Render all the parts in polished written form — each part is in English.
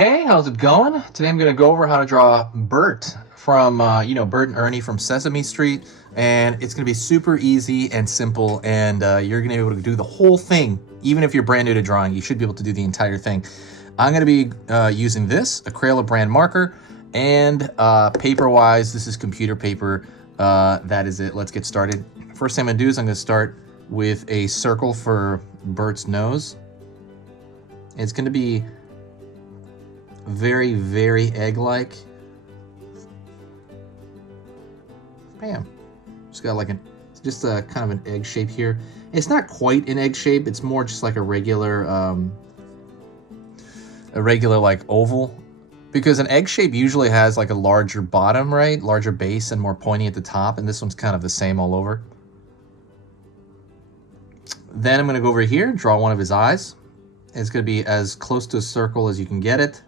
Hey, how's it going? Today I'm going to go over how to draw Bert from, Bert and Ernie from Sesame Street. And it's going to be super easy and simple, and you're going to be able to do the whole thing. Even if you're brand new to drawing, you should be able to do the entire thing. I'm going to be using this, a Crayola brand marker, and paper-wise, this is computer paper. That is it. Let's get started. First thing I'm going to do is I'm going to start with a circle for Bert's nose. It's going to be very, very egg-like. Bam. Just got like just a kind of an egg shape here. It's not quite an egg shape. It's more just like a regular like oval, because an egg shape usually has like a larger bottom, right? Larger base and more pointy at the top, and this one's kind of the same all over. Then I'm going to go over here and draw one of his eyes. It's going to be as close to a circle as you can get it.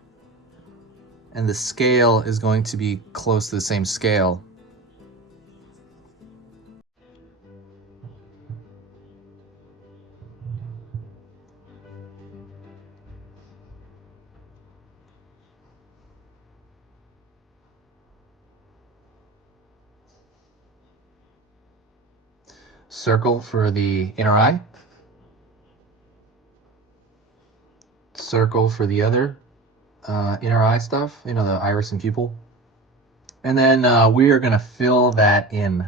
And the scale is going to be close to the same scale. Circle for the inner eye. Circle for the other inner eye stuff, the iris and pupil. And then we are going to fill that in.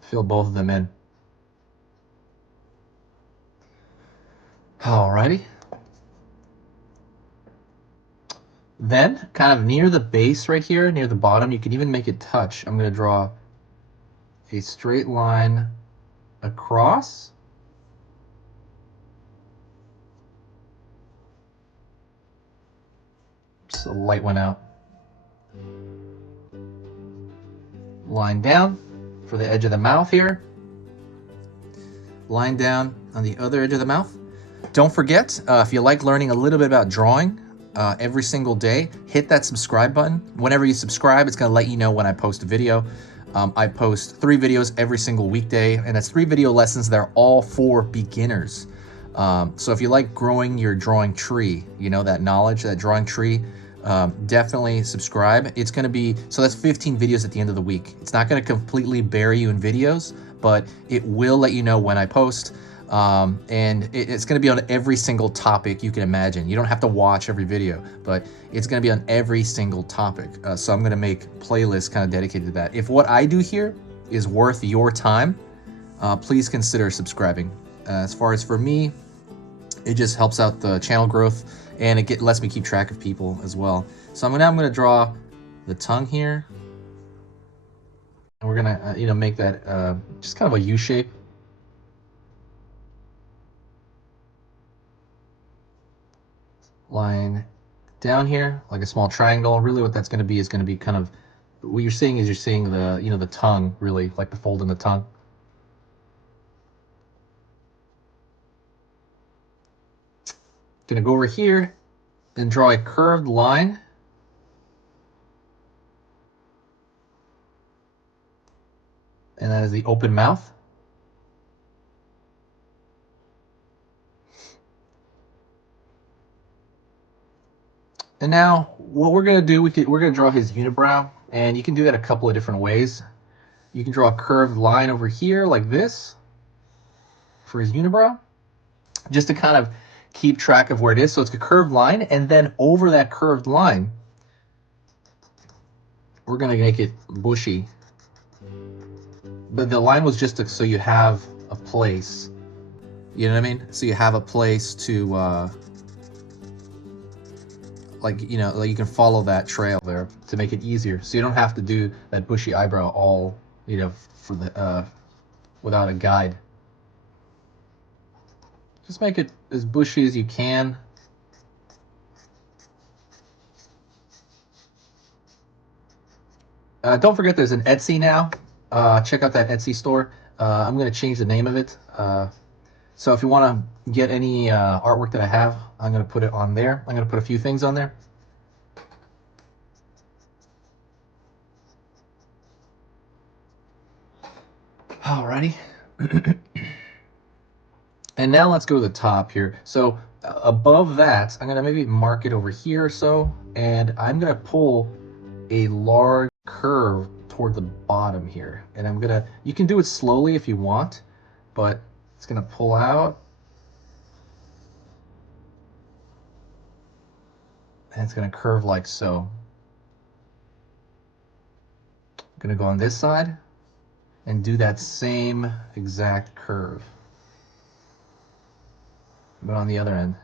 Fill both of them in. Alrighty. Then, kind of near the base right here, near the bottom, you can even make it touch. I'm going to draw a straight line across. Just a light one out. Line down for the edge of the mouth here. Line down on the other edge of the mouth. Don't forget, if you like learning a little bit about drawing every single day, hit that subscribe button. Whenever you subscribe, it's going to let you know when I post a video. I post 3 videos every single weekday, and that's 3 video lessons that are all for beginners. So if you like growing your drawing tree, that knowledge, that drawing tree, definitely subscribe. It's going to be, so that's 15 videos at the end of the week. It's not going to completely bury you in videos, but it will let you know when I post. And it's going to be on every single topic you can imagine. You don't have to watch every video, but it's going to be on every single topic. So I'm going to make playlists kind of dedicated to that. If what I do here is worth your time, please consider subscribing. As far as for me, it just helps out the channel growth, and it lets me keep track of people as well. So I'm going to draw the tongue here, and we're going to make that just kind of a U shape. Line down here like a small triangle. Really what that's going to be is going to be kind of what you're seeing the the tongue, really like the fold in the tongue. Gonna go over here and draw a curved line. And that is the open mouth. And now what we're going to do, we're going to draw his unibrow, and you can do that a couple of different ways. You can draw a curved line over here like this for his unibrow, just to kind of keep track of where it is. So it's a curved line, and then over that curved line, we're going to make it bushy. But the line was just so you have a place. You know what I mean? So you have a place to like you can follow that trail there to make it easier, so you don't have to do that bushy eyebrow all for the without a guide. Just make it as bushy as you can. Don't forget there's an Etsy now. Check out that Etsy store. I'm going to change the name of it, so if you want to get any artwork that I have, I'm going to put it on there. I'm going to put a few things on there. Alrighty. And now let's go to the top here. So above that, I'm gonna maybe mark it over here or so, and I'm gonna pull a large curve toward the bottom here. And I'm gonna, you can do it slowly if you want, but it's gonna pull out. And it's gonna curve like so. I'm gonna go on this side and do that same exact curve, but on the other end.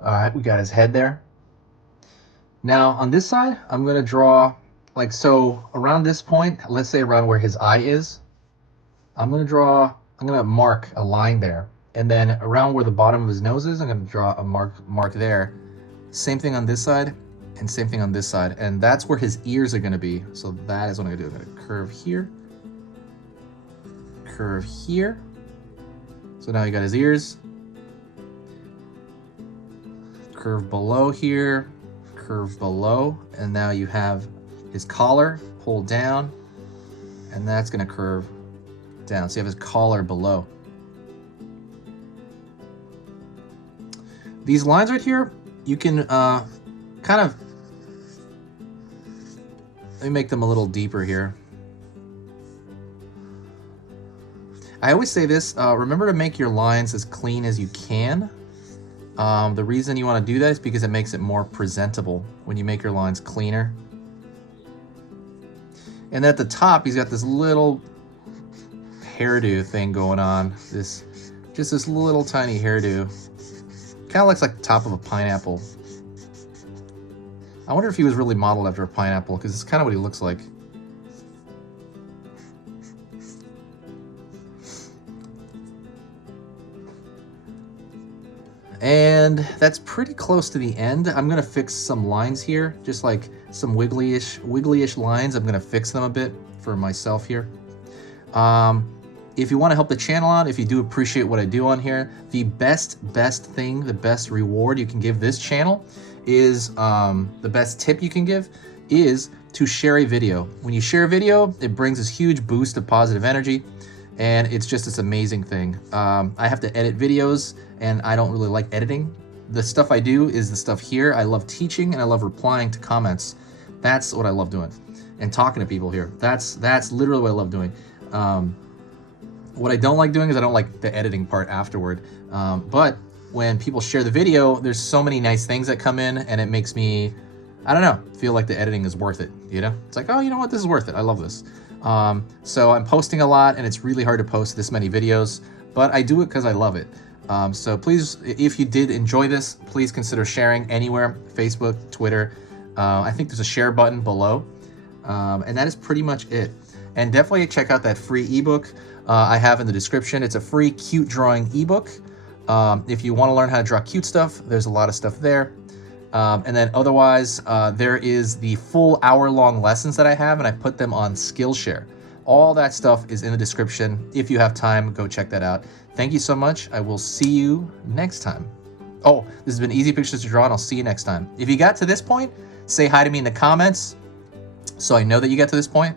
All right, we got his head there. Now on this side, I'm gonna draw like so around this point, let's say around where his eye is. I'm gonna mark a line there. And then around where the bottom of his nose is, I'm gonna draw a mark there. Same thing on this side and same thing on this side. And that's where his ears are gonna be. So that is what I'm gonna do. I'm gonna curve here, curve here. So now you got his ears. Curve below here, curve below, and now you have his collar pulled down, and that's gonna curve down. So you have his collar below. These lines right here, you can kind of, let me make them a little deeper here. I always say this, remember to make your lines as clean as you can. The reason you want to do that is because it makes it more presentable when you make your lines cleaner. And at the top, he's got this little hairdo thing going on. Just this little tiny hairdo. Kind of looks like the top of a pineapple. I wonder if he was really modeled after a pineapple, because it's kind of what he looks like. And that's pretty close to the end. I'm gonna fix some lines here, just like some wiggly-ish lines. I'm gonna fix them a bit for myself here. If you want to help the channel out, if you do appreciate what I do on here, the best thing, the best reward you can give this channel is, the best tip you can give is to share a video. When you share a video, it brings this huge boost of positive energy, and it's just this amazing thing. I have to edit videos, and I don't really like editing. The stuff I do is the stuff here. I love teaching, and I love replying to comments. That's what I love doing, and talking to people here. That's literally what I love doing. What I don't like doing is I don't like the editing part afterward. But when people share the video, there's so many nice things that come in, and it makes me, I don't know, feel like the editing is worth it, you know? It's like, oh, you know what, this is worth it, I love this. So I'm posting a lot, and it's really hard to post this many videos, but I do it because I love it. So please, if you did enjoy this, please consider sharing anywhere, Facebook, Twitter. I think there's a share button below, and that is pretty much it. And definitely check out that free ebook I have in the description. It's a free cute drawing ebook. If you want to learn how to draw cute stuff, there's a lot of stuff there. And then otherwise, there is the full hour-long lessons that I have, and I put them on Skillshare. All that stuff is in the description. If you have time, go check that out. Thank you so much. I will see you next time. Oh, this has been Easy Pictures to Draw, and I'll see you next time. If you got to this point, say hi to me in the comments so I know that you got to this point.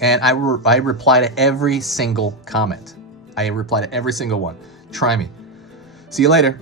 And I reply to every single comment. I reply to every single one. Try me. See you later.